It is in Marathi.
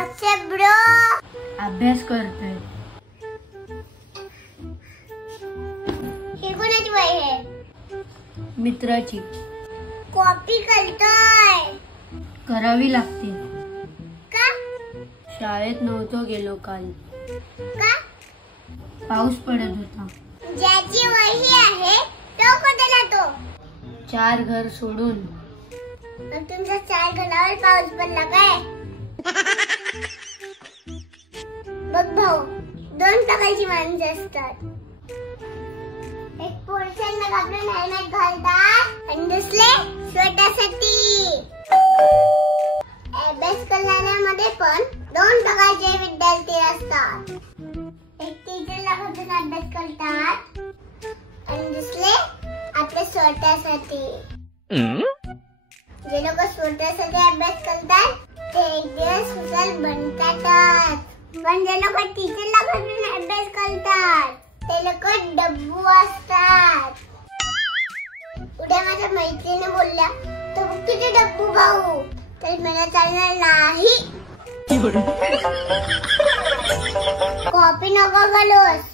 WhatsApp bro. अभ्यास करतोय. हे कोणाची वही आहे? मित्राची. कॉपी करतोय. करावी लागते. का? शाळेत नव्हतो गेलो काल. का? पाऊस पडत होता. ज्याची वही आहे तो कुठे जातो? 4 घर सोडून. मग तुमच्या 4 घरावर पाऊस पडला काय? बघ भाऊ, 2 प्रकारची माणसं असतात. एक पुरुषांना आपलं हेल्मेट घालतात आणि दुसरे स्वतःसाठी. अभ्यास करणाऱ्यामध्ये पण 2 प्रकारचे विद्यार्थी असतात. एक टीचरला घालून अभ्यास करतात आणि दुसरे आपल्या स्वतःसाठी. जे लोक स्वतःसाठी अभ्यास करतात ते एक दिवस हुशार बनतातच. पण जे लोक टीचरला घालून अभ्यास करतात ते लोक डब्बू असतात. उद्या माझ्या मैत्रिणी बोलल्या तो तुझे डब्बू भाऊ, तर मला चालणार नाही. कॉपी नको घालूस.